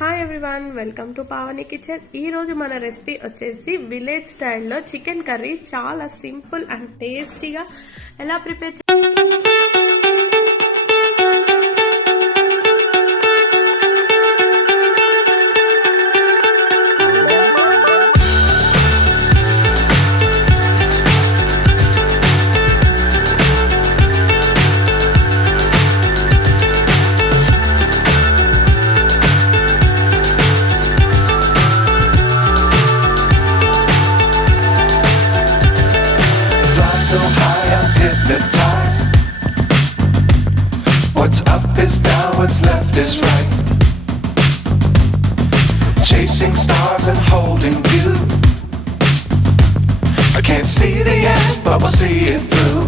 Hi everyone, welcome to Pavani kitchen. ఈ రోజు మన రెసిపీ వచ్చేసి విలేజ్ స్టైల్లో చికెన్ కర్రీ. చాలా సింపుల్ అండ్ టేస్టీగా ఎలా prepare so high I'm hypnotized. What's up is down, what's left is right. Chasing stars and holding you. I can't see the end, but we'll see it through.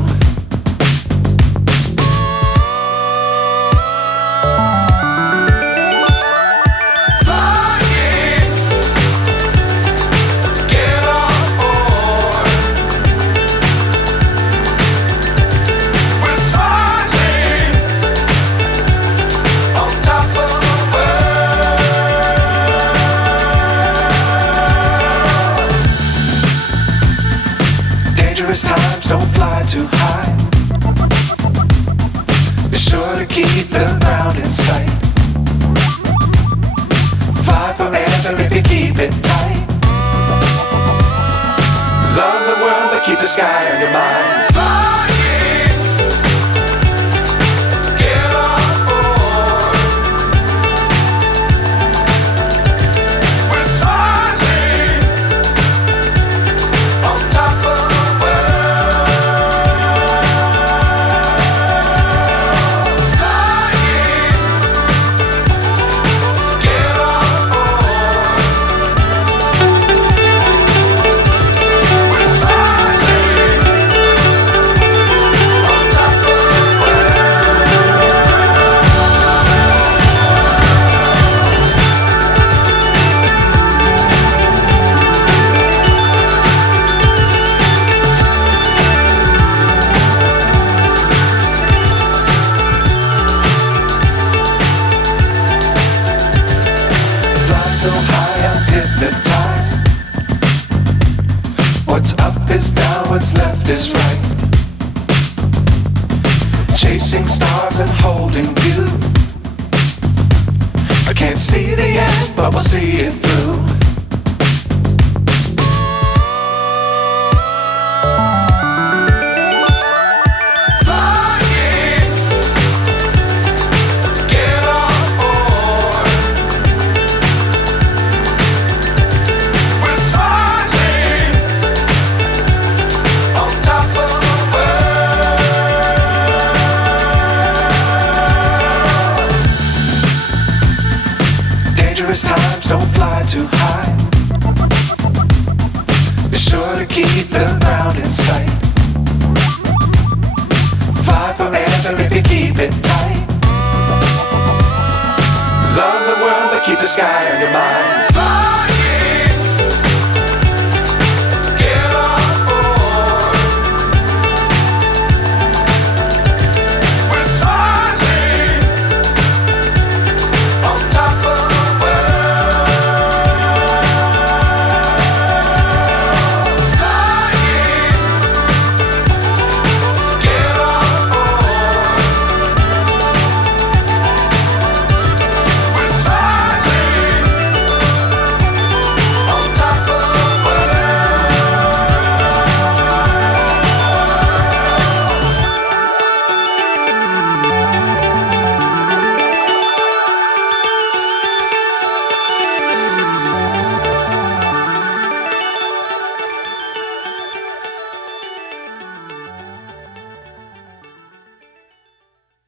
Dangerous times, don't fly too high. Be sure to keep the ground in sight. Fly forever if you keep it tight. Love the world, but keep the sky on your mind. So high I'm hypnotized. What's up is down, what's left is right. Chasing stars and holding you. I can't see the end, but we'll see it through. Dangerous times, don't fly too high. Be sure to keep the ground in sight. Fly forever if you keep it tight. Love the world, but keep the sky on your mind.